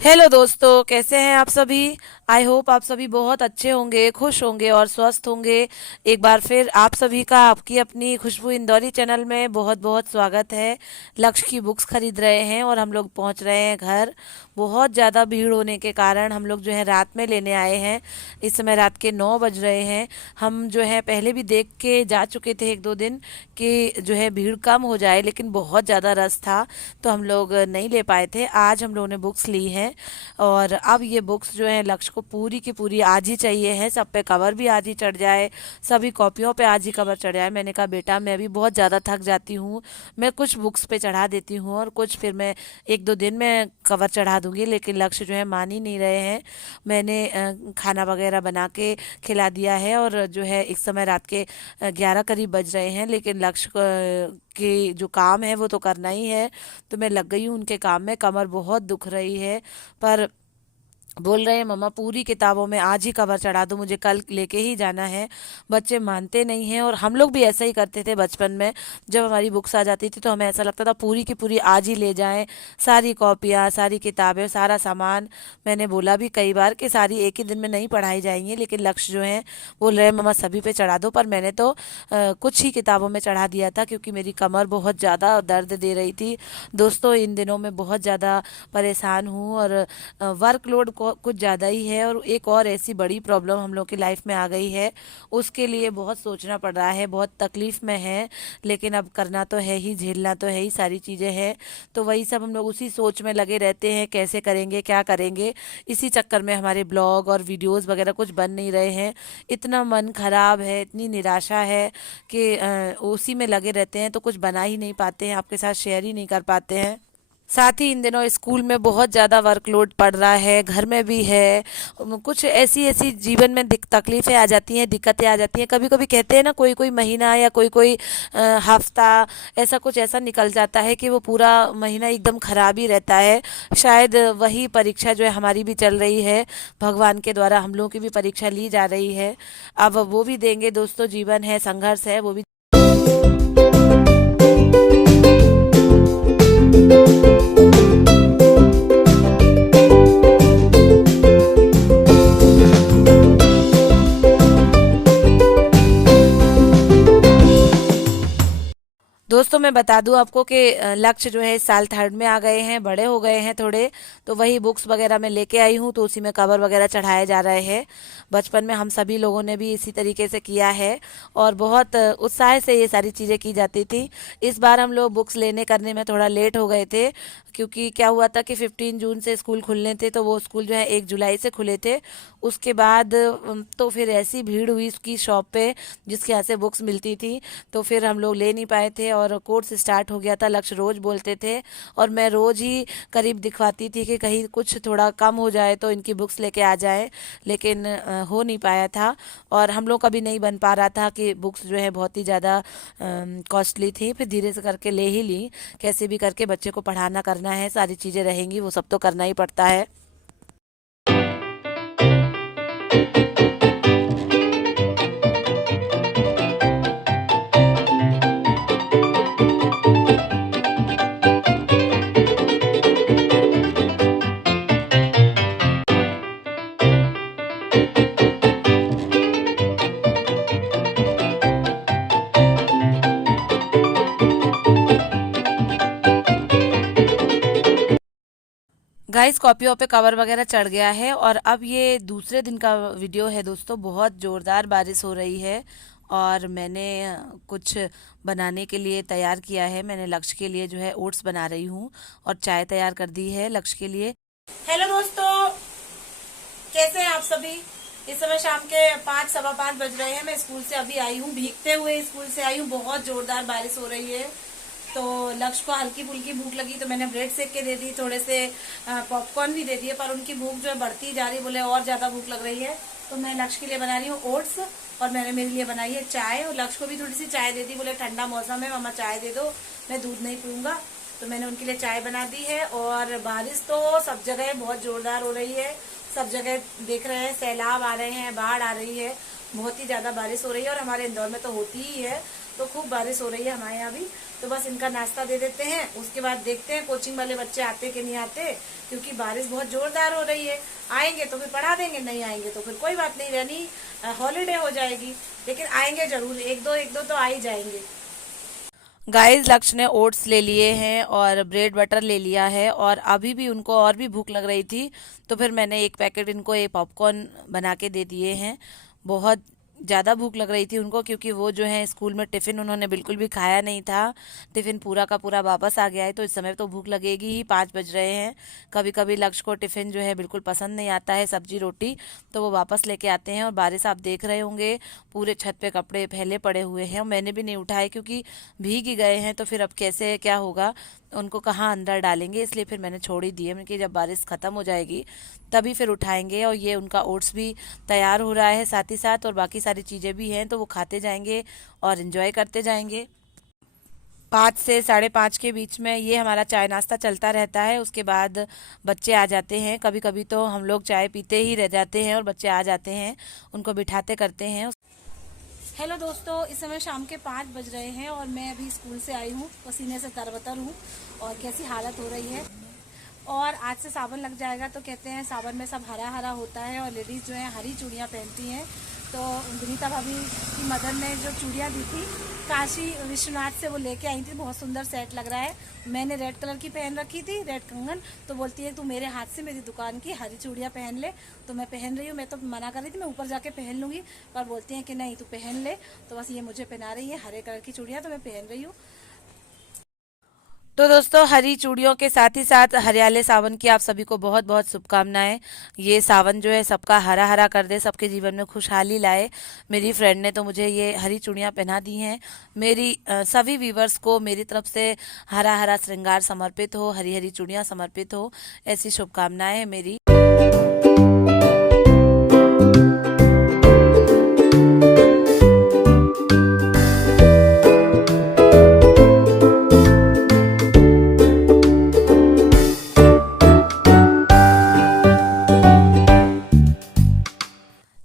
Hello दोस्तों, कैसे हैं आप सभी। आई होप आप सभी बहुत अच्छे होंगे, खुश होंगे और स्वस्थ होंगे। एक बार फिर आप सभी का आपकी अपनी खुशबू इंदौरी चैनल में बहुत बहुत स्वागत है। लक्ष्य की बुक्स खरीद रहे हैं और हम लोग पहुंच रहे हैं घर। बहुत ज़्यादा भीड़ होने के कारण हम लोग जो है रात में लेने आए हैं। इस समय रात के 9 बज रहे हैं। हम जो है पहले भी देख के जा चुके थे एक दो दिन कि जो है भीड़ कम हो जाए, लेकिन बहुत ज़्यादा रश था तो हम लोग नहीं ले पाए थे। आज हम लोगों ने बुक्स ली हैं और अब ये बुक्स जो है लक्ष्य को पूरी की पूरी आज ही चाहिए है। सब पे कवर भी आज ही चढ़ जाए, सभी कॉपियों पे आज ही कवर चढ़ जाए। मैंने कहा बेटा मैं अभी बहुत ज़्यादा थक जाती हूँ, मैं कुछ बुक्स पे चढ़ा देती हूँ और कुछ फिर मैं एक दो दिन में कवर चढ़ा दूंगी। लेकिन लक्ष्य जो है मान ही नहीं रहे हैं। मैंने खाना वगैरह बना के खिला दिया है और जो है इस समय रात के 11 करीब बज रहे हैं, लेकिन लक्ष्य के जो काम है वो तो करना ही है। तो मैं लग गई हूँ उनके काम में। कमर बहुत दुख रही है, पर बोल रहे हैं मम्मा पूरी किताबों में आज ही कवर चढ़ा दो, मुझे कल लेके ही जाना है। बच्चे मानते नहीं हैं और हम लोग भी ऐसा ही करते थे बचपन में। जब हमारी बुक्स आ जाती थी तो हमें ऐसा लगता था पूरी की पूरी आज ही ले जाएं, सारी कॉपियाँ, सारी किताबें, सारा सामान। मैंने बोला भी कई बार कि सारी एक ही दिन में नहीं पढ़ाई जाएंगी, लेकिन लक्ष्य जो है बोल रहे हैं मम्मा सभी पे चढ़ा दो। पर मैंने तो कुछ ही किताबों में चढ़ा दिया था क्योंकि मेरी कमर बहुत ज़्यादा दर्द दे रही थी। दोस्तों इन दिनों में बहुत ज़्यादा परेशान हूँ और वर्कलोड कुछ ज़्यादा ही है। और एक और ऐसी बड़ी प्रॉब्लम हम लोग की लाइफ में आ गई है, उसके लिए बहुत सोचना पड़ रहा है, बहुत तकलीफ में है। लेकिन अब करना तो है ही, झेलना तो है ही, सारी चीज़ें हैं। तो वही सब हम लोग उसी सोच में लगे रहते हैं, कैसे करेंगे, क्या करेंगे। इसी चक्कर में हमारे ब्लॉग और वीडियोस वगैरह कुछ बन नहीं रहे हैं। इतना मन खराब है, इतनी निराशा है कि उसी में लगे रहते हैं तो कुछ बना ही नहीं पाते हैं, आपके साथ शेयर ही नहीं कर पाते हैं। साथ ही इन दिनों स्कूल में बहुत ज़्यादा वर्कलोड पड़ रहा है, घर में भी है। कुछ ऐसी ऐसी जीवन में तकलीफ़ें आ जाती हैं, दिक्कतें आ जाती हैं। कभी कभी कहते हैं ना, कोई कोई महीना या कोई कोई हफ्ता ऐसा कुछ ऐसा निकल जाता है कि वो पूरा महीना एकदम ख़राब ही रहता है। शायद वही परीक्षा जो है हमारी भी चल रही है, भगवान के द्वारा हम लोगों की भी परीक्षा ली जा रही है। अब वो भी देंगे दोस्तों, जीवन है, संघर्ष है, वो भी। दोस्तों मैं बता दूं आपको कि लक्ष्य जो है इस साल थर्ड में आ गए हैं, बड़े हो गए हैं थोड़े। तो वही बुक्स वगैरह मैं लेके आई हूँ, तो उसी में कवर वगैरह चढ़ाए जा रहे हैं। बचपन में हम सभी लोगों ने भी इसी तरीके से किया है और बहुत उत्साह से ये सारी चीज़ें की जाती थी। इस बार हम लोग बुक्स लेने करने में थोड़ा लेट हो गए थे, क्योंकि क्या हुआ था कि 15 जून से स्कूल खुलने थे, तो वो स्कूल जो है 1 जुलाई से खुले थे। उसके बाद तो फिर ऐसी भीड़ हुई उसकी शॉप पे जिसके यहाँ से बुक्स मिलती थी, तो फिर हम लोग ले नहीं पाए थे और कोर्स स्टार्ट हो गया था। लक्ष्य रोज बोलते थे और मैं रोज ही करीब दिखवाती थी कि कहीं कुछ थोड़ा कम हो जाए तो इनकी बुक्स लेके आ जाए, लेकिन हो नहीं पाया था। और हम लोग का भी नहीं बन पा रहा था कि बुक्स जो है बहुत ही ज़्यादा कॉस्टली थी। फिर धीरे से करके ले ही ली, कैसे भी करके बच्चे को पढ़ाना करना है, सारी चीज़ें रहेंगी, वो सब तो करना ही पड़ता है। गाइस कॉपियों पे कवर वगैरह चढ़ गया है और अब ये दूसरे दिन का वीडियो है दोस्तों। बहुत ज़ोरदार बारिश हो रही है और मैंने कुछ बनाने के लिए तैयार किया है। मैंने लक्ष्य के लिए जो है ओट्स बना रही हूँ और चाय तैयार कर दी है लक्ष्य के लिए। हेलो दोस्तों, कैसे हैं आप सभी। इस समय शाम के 5 सवा 5 बज रहे हैं। मैं स्कूल से अभी आई हूँ, भीगते हुए स्कूल से आई हूँ। बहुत जोरदार बारिश हो रही है, तो लक्ष्य को हल्की फुल्की भूख लगी तो मैंने ब्रेड सेक के दे दी, थोड़े से पॉपकॉर्न भी दे दिए। पर उनकी भूख जो है बढ़ती जा रही, बोले और ज्यादा भूख लग रही है। तो मैं लक्ष्य के लिए बना रही हूँ ओट्स और मैंने मेरे लिए बनाई है चाय। और लक्ष्य को भी थोड़ी सी चाय दे दी, बोले ठंडा मौसम है मम्मा चाय दे दो, मैं दूध नहीं पीऊंगा। तो मैंने उनके लिए चाय बना दी है। और बारिश तो सब जगह बहुत जोरदार हो रही है, सब जगह देख रहे हैं सैलाब आ रहे हैं, बाढ़ आ रही है, बहुत ही ज्यादा बारिश हो रही है और हमारे इंदौर में तो होती ही है। तो खूब बारिश हो रही है हमारे यहाँ भी। तो बस इनका नाश्ता दे देते हैं, उसके बाद देखते हैं कोचिंग वाले बच्चे आते कि नहीं आते, क्योंकि बारिश बहुत जोरदार हो रही है। आएंगे तो फिर पढ़ा देंगे, नहीं आएंगे तो फिर कोई बात नहीं, यानी हॉलीडे हो जाएगी, लेकिन आएंगे जरूर, एक दो तो आ ही जाएंगे। गाइस, लक्ष्य ने ओट्स ले लिए हैं और ब्रेड बटर ले लिया है, और अभी भी उनको और भी भूख लग रही थी, तो फिर मैंने एक पैकेट इनको ये पॉपकॉर्न बना के दे दिए हैं। बहुत ज़्यादा भूख लग रही थी उनको, क्योंकि वो जो है स्कूल में टिफ़िन उन्होंने बिल्कुल भी खाया नहीं था। टिफ़िन पूरा का पूरा वापस आ गया है, तो इस समय तो भूख लगेगी ही, 5 बज रहे हैं। कभी कभी लक्ष्य को टिफ़िन जो है बिल्कुल पसंद नहीं आता है, सब्जी रोटी, तो वो वापस लेके आते हैं। और बारिश आप देख रहे होंगे, पूरे छत पे कपड़े फैले पड़े हुए हैं, और मैंने भी नहीं उठाए क्योंकि भीग ही गए हैं, तो फिर अब कैसे क्या होगा, उनको कहाँ अंदर डालेंगे, इसलिए फिर मैंने छोड़ ही दिए। मैंने कि जब बारिश ख़त्म हो जाएगी तभी फिर उठाएंगे। और ये उनका ओट्स भी तैयार हो रहा है साथ ही साथ, और बाकी सारी चीज़ें भी हैं, तो वो खाते जाएंगे और इन्जॉय करते जाएंगे। 5 से 5:30 के बीच में ये हमारा चाय नाश्ता चलता रहता है। उसके बाद बच्चे आ जाते हैं, कभी कभी तो हम लोग चाय पीते ही रह जाते हैं और बच्चे आ जाते हैं, उनको बिठाते करते हैं। हेलो दोस्तों, इस समय शाम के 5 बज रहे हैं और मैं अभी स्कूल से आई हूँ, पसीने से तरबतर हूँ और कैसी हालत हो रही है। और आज से सावन लग जाएगा, तो कहते हैं सावन में सब हरा हरा होता है, और लेडीज़ जो है हरी चूड़ियाँ पहनती हैं। तो विनीता भाभी की मदर ने जो चूड़ियाँ दी थी काशी विश्वनाथ से, वो लेके आई थी, बहुत सुंदर सेट लग रहा है। मैंने रेड कलर की पहन रखी थी, रेड कंगन, तो बोलती है तू मेरे हाथ से मेरी दुकान की हरी चूड़ियाँ पहन ले। तो मैं पहन रही हूँ, मैं तो मना कर रही थी मैं ऊपर जाके पहन लूँगी, पर बोलती हैं कि नहीं तू पहन ले। तो बस ये मुझे पहना रही है हरे कलर की चूड़ियाँ, तो मैं पहन रही हूँ। तो दोस्तों, हरी चूड़ियों के साथ ही साथ हरियाले सावन की आप सभी को बहुत बहुत शुभकामनाएं। ये सावन जो है सबका हरा हरा कर दे, सबके जीवन में खुशहाली लाए। मेरी फ्रेंड ने तो मुझे ये हरी चूड़ियां पहना दी हैं। मेरी सभी व्यूवर्स को मेरी तरफ से हरा हरा श्रृंगार समर्पित हो, हरी हरी चूड़ियां समर्पित हो, ऐसी शुभकामनाएं है मेरी।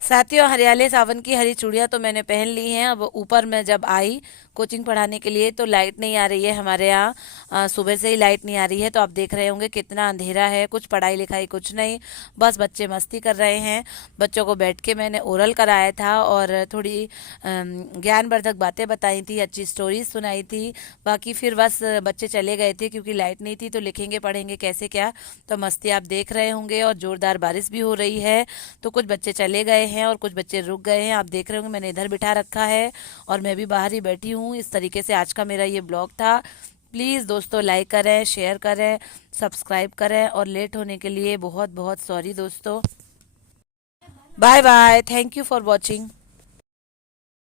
साथियों, हरियाले सावन की हरी चूड़ियां तो मैंने पहन ली हैं। अब ऊपर मैं जब आई कोचिंग पढ़ाने के लिए, तो लाइट नहीं आ रही है हमारे यहाँ, सुबह से ही लाइट नहीं आ रही है, तो आप देख रहे होंगे कितना अंधेरा है, कुछ पढ़ाई लिखाई कुछ नहीं, बस बच्चे मस्ती कर रहे हैं। बच्चों को बैठ के मैंने ओरल कराया था और थोड़ी ज्ञानवर्धक बातें बताई थी, अच्छी स्टोरीज सुनाई थी। बाकी फिर बस बच्चे चले गए थे क्योंकि लाइट नहीं थी, तो लिखेंगे पढ़ेंगे कैसे क्या, तो मस्ती आप देख रहे होंगे। और जोरदार बारिश भी हो रही है, तो कुछ बच्चे चले गए हैं और कुछ बच्चे रुक गए हैं। आप देख रहे होंगे मैंने इधर बिठा रखा है और मैं भी बाहर ही बैठी हूँ। इस तरीके से आज का मेरा ये ब्लॉग था। प्लीज़ दोस्तों, लाइक करें, शेयर करें, सब्सक्राइब करें, और लेट होने के लिए बहुत बहुत सॉरी दोस्तों। Bye bye, thank you for watching.